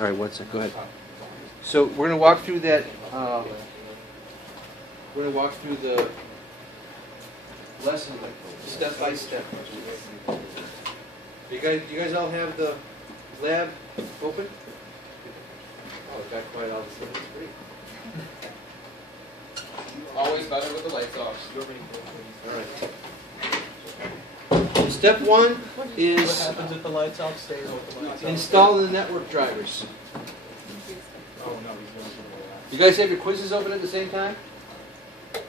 All right, one sec. Go ahead. So we're going to walk through that. We're going to walk through the lesson step by step. You guys all have the lab open? Oh, it got quiet all of a sudden. That's great. Always better with the lights off. All right. Step one is What happens if the lights off? Stays with the lights off. install the network drivers. Oh no, he's going to You guys have your quizzes open at the same time? So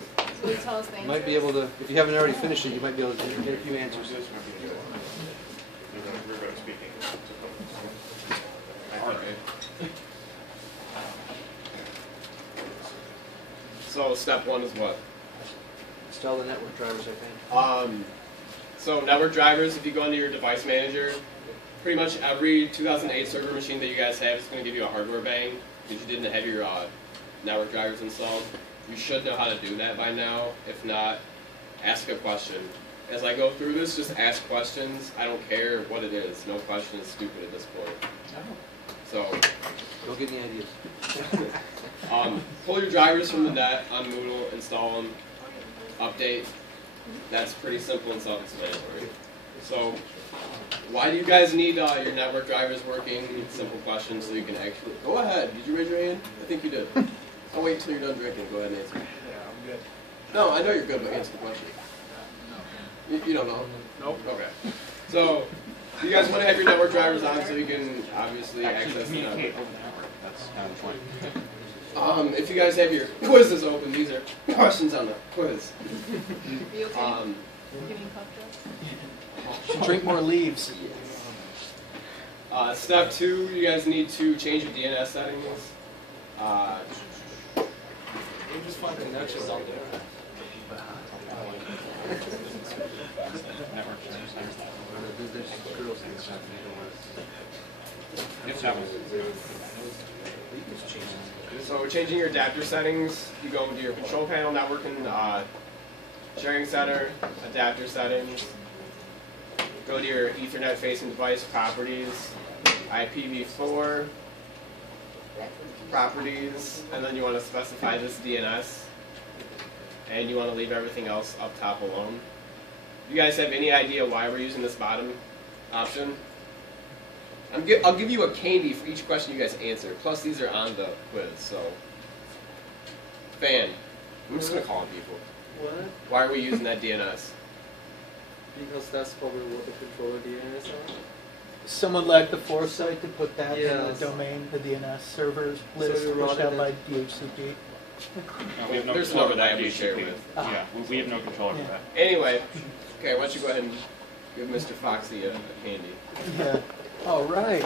we tell us the You might be able to, if you haven't already finished it, you might be able to get a few answers. So step one is what? Install the network drivers, I think. So network drivers, if you go into your device manager, pretty much every 2008 server machine that you guys have is going to give you a hardware bang because you didn't have your network drivers installed. You should know how to do that by now. If not, ask a question. As I go through this, just ask questions. I don't care what it is. No question is stupid at this point. So, Don't get any ideas. pull your drivers from the net on Moodle, install them, update. That's pretty simple and self-explanatory. So, why do you guys need your network drivers working? Simple question so you can actually... Go ahead. Did you raise your hand? I think you did. I'll wait until you're done drinking. Go ahead and answer. Yeah, I'm good. No, I know you're good, but answer the question. You don't know? Nope. Okay. So, you guys want to have your network drivers on so you can obviously access the network. over the network. That's kind of the point. If you guys have your quizzes open, these are questions on the quiz. Are you okay? Getting puffed up? Drink more leaves. Step two, you guys need to change your DNS settings. You just find connections out there. Network. So changing your adapter settings, you go into your control panel, networking, sharing center, adapter settings. Go to your Ethernet facing device properties, IPv4 properties, and then you want to specify this DNS, and you want to leave everything else up top alone. You guys have any idea why we're using this bottom option? I'll give you a candy for each question you guys answer. Plus, these are on the quiz, so. Fan. I'm just going to call on people. What? Why are we using that DNS? Because that's probably what the controller DNS are. Someone lacked the foresight to put that in Yes. the domain, the DNS servers list you pushed out rather by DHCP. No, we have no There's control no over that lab we share DHCP. with. Yeah, we have no control over that. Anyway, okay, why don't you go ahead and give Mr. Foxy a candy. Yeah. All right.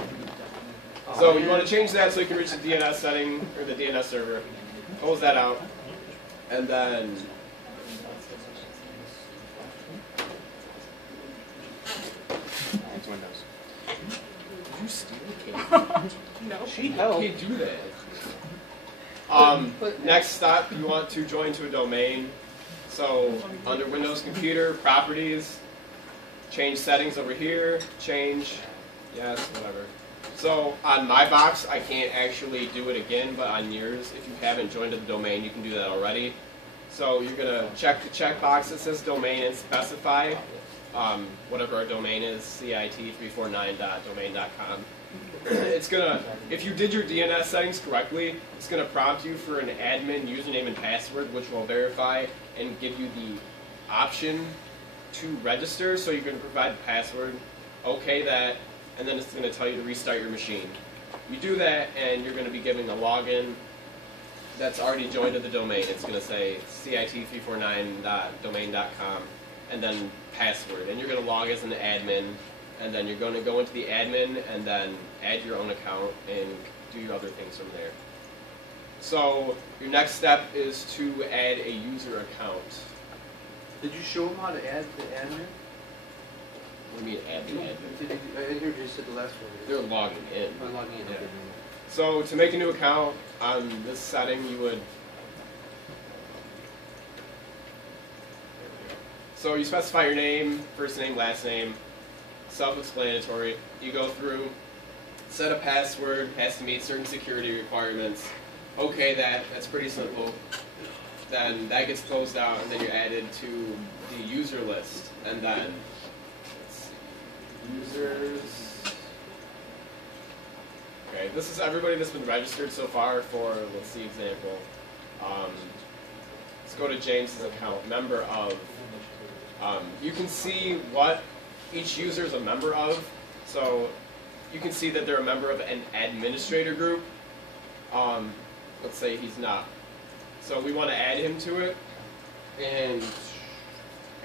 So you want to change that so you can reach the DNS setting, or the DNS server. Close that out. And then... It's Windows. Did you steal the candy? No. She You helped. can't do that. Next step, you want to join to a domain. So under Windows Computer, Properties, change settings over here, change, yes, whatever. So on my box, I can't actually do it again, but on yours, if you haven't joined to the domain, you can do that already. So you're going to check the checkbox that says domain and specify whatever our domain is, cit349.domain.com. It's gonna, if you did your DNS settings correctly, it's gonna prompt you for an admin username and password, which will verify and give you the option to register. So you're gonna provide the password, okay that, and then it's gonna tell you to restart your machine. You do that, and you're gonna be given a login that's already joined to the domain. It's gonna say cit349.domain.com, and then password, and you're gonna log as an admin. And then you're going to go into the admin and then add your own account and do your other things from there. So your next step is to add a user account. Did you show them how to add the admin? What do you mean add the admin? I heard you said the last one. They're logging in. I'm logging in. Yeah. So to make a new account on this setting, you would... So you specify your name, first name, last name, self-explanatory. You go through, set a password, has to meet certain security requirements. Okay, that's pretty simple. Then that gets closed out, and then you're added to the user list. And then, let's see, users. Okay, this is everybody that's been registered so far for, let's see, example. Let's go to James's account, member of. You can see what each user is a member of. So you can see that they're a member of an administrator group. Let's say he's not. So we want to add him to it. And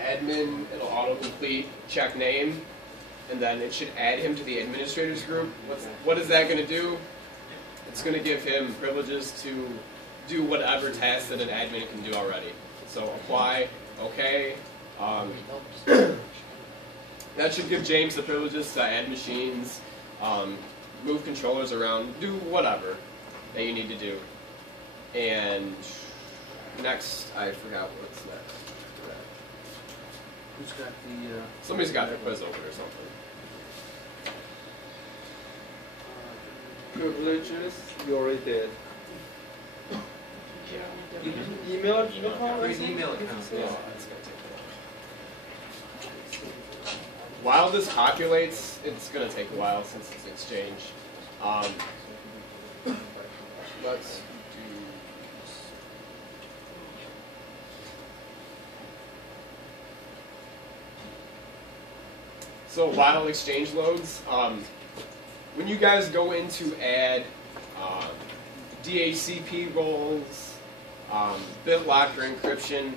admin, it'll autocomplete, check name, and then it should add him to the administrators group. What is that going to do? It's going to give him privileges to do whatever task that an admin can do already. So apply, okay. That should give James the privileges to add machines, move controllers around, do whatever that you need to do. And next, I forgot what's next. Who's got the, Somebody's got their quiz open or something. Privileges, you already did. Yeah. Email Email account? create an email account? Yeah, it's gonna take a while. While this populates, it's going to take a while since it's Exchange. Let's do. So while Exchange loads, when you guys go in to add DHCP roles, BitLocker encryption,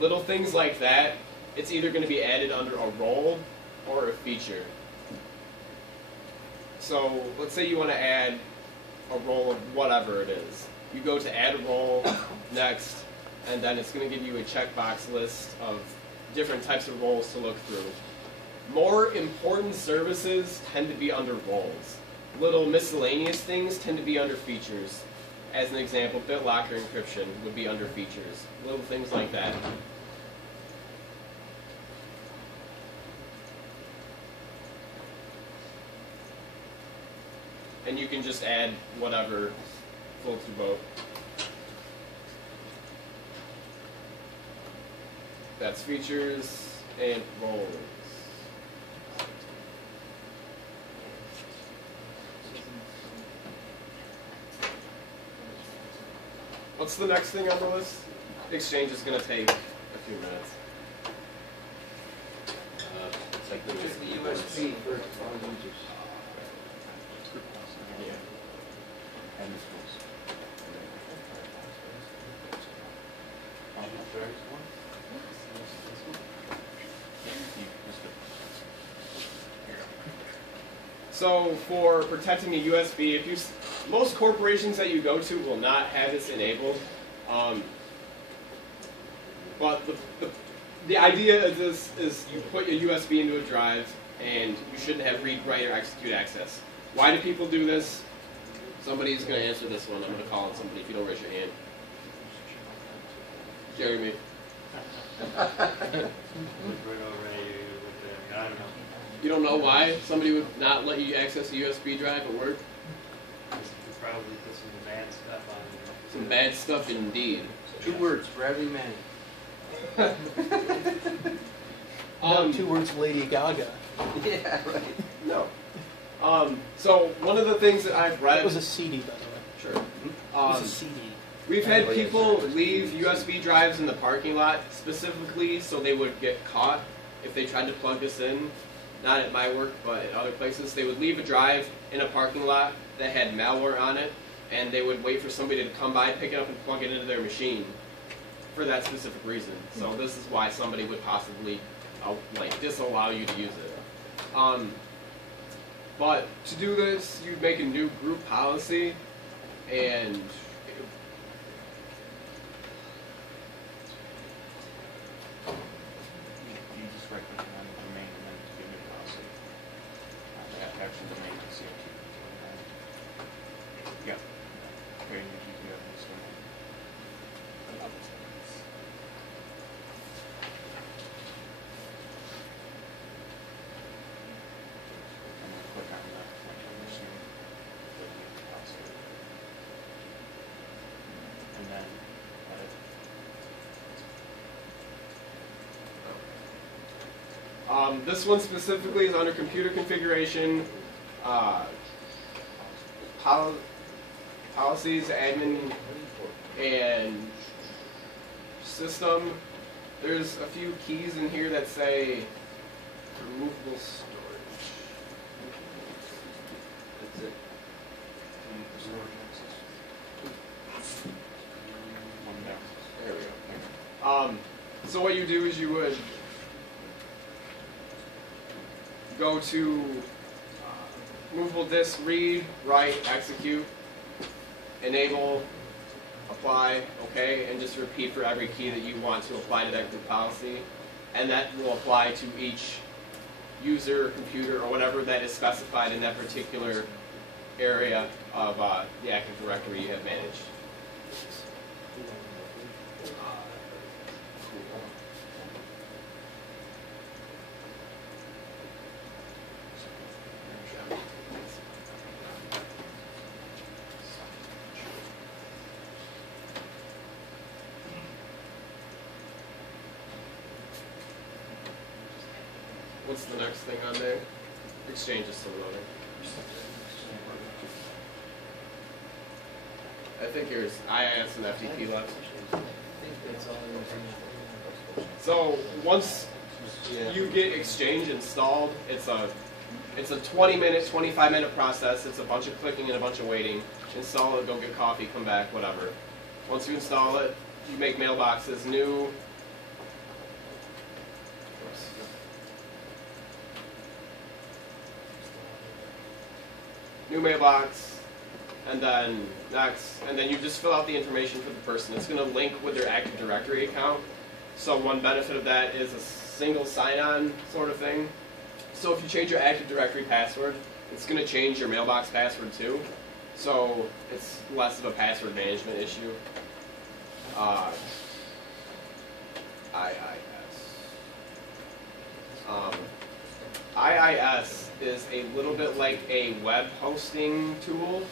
little things like that, it's either going to be added under a role or a feature. So let's say you want to add a role of whatever it is. You go to add a role, next, and then it's going to give you a checkbox list of different types of roles to look through. More important services tend to be under roles. Little miscellaneous things tend to be under features. As an example, BitLocker encryption would be under features. Little things like that. And you can just add whatever floats your boat. That's features and roles. What's the next thing on the list? Exchange is going to take a few minutes. It's like the Just the USB for all users. Yeah. and this was. So for protecting a USB, if you most corporations that you go to will not have this enabled. But the idea of this is you put a USB into a drive and you shouldn't have read, write, or execute access. Why do people do this? Somebody's going to answer this one. I'm going to call on somebody if you don't raise your hand. Jeremy. You don't know why somebody would not let you access a USB drive at work? Probably put some bad stuff on there. Some bad stuff indeed. 2 words for every man. No, 2 words, Lady Gaga. Yeah, right. No. So one of the things that I've read. It was a CD, by the way. Sure. It was a CD. We've had people leave USB drives in the parking lot specifically so they would get caught if they tried to plug this in. Not at my work, but at other places. They would leave a drive in a parking lot that had malware on it, and they would wait for somebody to come by, pick it up, and plug it into their machine for that specific reason. So this is why somebody would possibly disallow you to use it. But to do this, you'd make a new group policy, and You just right click on the domain and then give it a policy. Actual domain to COT. Yeah. Creating a GPO in this domain. I'm going to click on the connection machine. This one specifically is under computer configuration, policies, admin, and system. There's a few keys in here that say removable storage. That's it. There we go. So what you do is you would go to movable disk, read, write, execute, enable, apply, okay, and just repeat for every key that you want to apply to that group policy. And that will apply to each user, computer, or whatever that is specified in that particular area of the Active Directory you have managed. What's the next thing on there? Exchange is still loading. I think here's IIS and FTP left. I think that's all I'm saying. So once you get Exchange installed, it's a 20-minute, 25-minute process. It's a bunch of clicking and a bunch of waiting. Install it, go get coffee, come back, whatever. Once you install it, you make mailboxes new. New mailbox, and then next, and then you just fill out the information for the person. It's going to link with their Active Directory account. So one benefit of that is a single sign-on sort of thing. So if you change your Active Directory password, it's going to change your mailbox password too. So it's less of a password management issue. IIS is a little bit like a web hosting tool.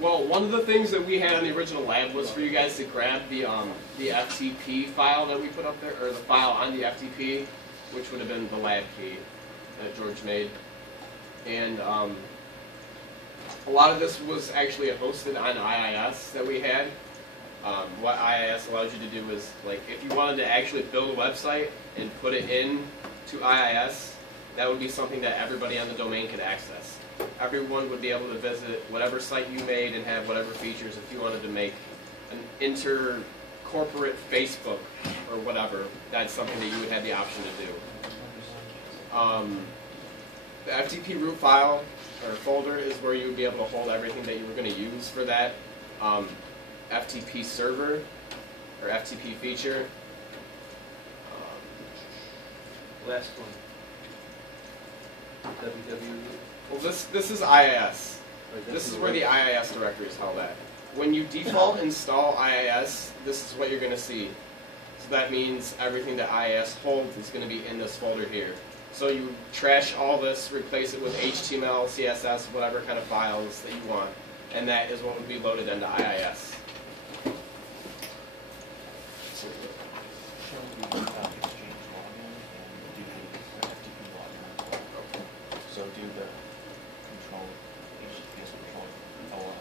Well, one of the things that we had on the original lab was for you guys to grab the FTP file that we put up there, or the file on the FTP, which would have been the lab key that George made. And a lot of this was actually hosted on IIS that we had. What IIS allows you to do is, like, if you wanted to actually build a website and put it in to IIS, that would be something that everybody on the domain could access. Everyone would be able to visit whatever site you made and have whatever features. If you wanted to make an inter-corporate Facebook or whatever, that's something that you would have the option to do. The FTP root file or folder is where you would be able to hold everything that you were going to use for that FTP server or FTP feature. Last one. www. Well, this is IIS. This is where the IIS directory is held at. When you default install IIS, this is what you're going to see. So that means everything that IIS holds is going to be in this folder here. So you trash all this, replace it with HTML, CSS, whatever kind of files that you want, and that is what would be loaded into IIS. So do the control, HTTPS control, login.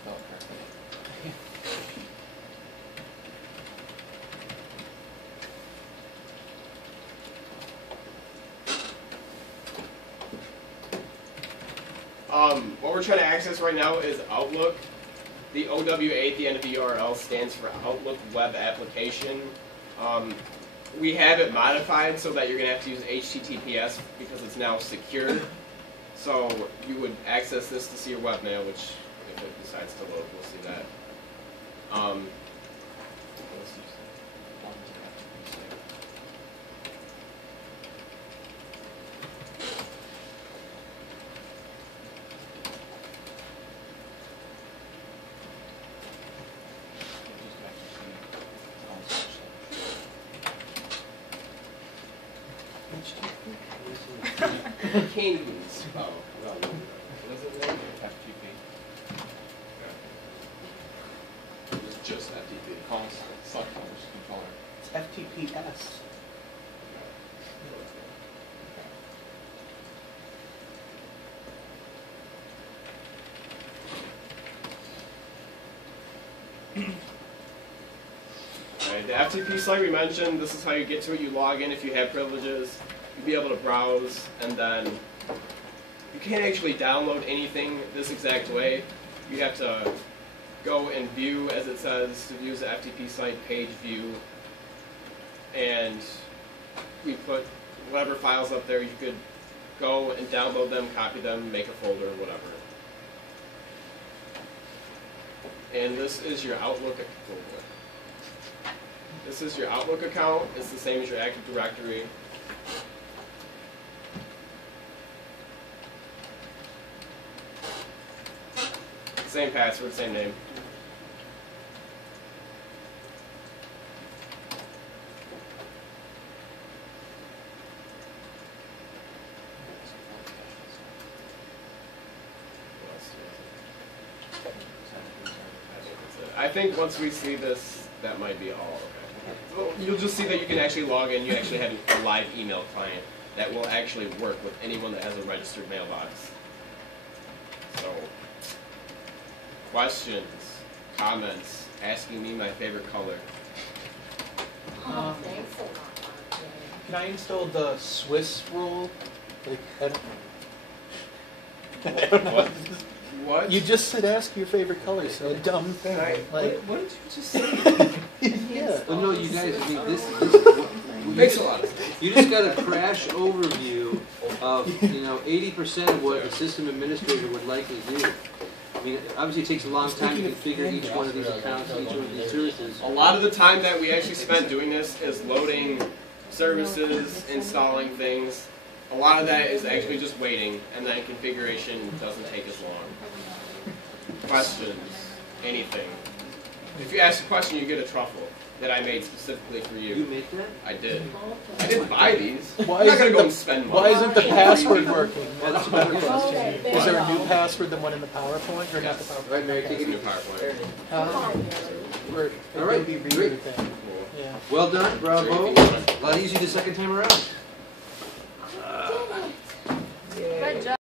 Spell it correctly. What we're trying to access right now is Outlook. The OWA at the end of the URL stands for Outlook Web Application. We have it modified so that you're going to have to use HTTPS because it's now secure. So you would access this to see your webmail, which if if it decides to load, we'll see that. Let's just- Kings. Oh, well, what is it named? FTP. It's just FTP. Calls, select calls, controller. It's FTPS. Alright, the FTP site we mentioned, this is how you get to it. You log in if you have privileges. You'll be able to browse, and then you can't actually download anything this exact way. You have to go and view, as it says, to view the FTP site, page view. And we put whatever files up there. You could go and download them, copy them, make a folder, whatever. And this is your Outlook folder. This is your Outlook account. It's the same as your Active Directory. Same password, same name. I think once we see this, that might be all. Okay. Well, you'll just see that you can actually log in. You actually have a live email client that will actually work with anyone that has a registered mailbox. So, questions, comments, asking me my favorite color. Oh, thanks a lot. Can I install the Swiss roll? Like, I don't know. What? What? You just said ask your favorite color, so a dumb thing. Like, what did you just say? yeah. Well, no, you guys, I mean, this is what, Makes a lot of sense. you just got a crash overview of, 80% of what a system administrator would likely do. I mean, obviously it takes a long time to configure each one of these accounts, each one of these services. A lot of the time that we actually spent doing this is loading services, installing things. A lot of that is actually just waiting, and then configuration doesn't take as long. Questions, anything. If you ask a question, you get a truffle that I made specifically for You you. make that? I did. I didn't buy these. Why I'm not isn't gonna go the- and spend money. Why isn't the password working? That's a better Oh, question. that Is there a new big password than one in the PowerPoint, or not the All right, Mary, PowerPoint? take It's a new it. PowerPoint. Or All right, maybe redo great. thing. Cool. Yeah. Well done, Is there anything bravo. you wanna- A lot easier the second time around. Good job.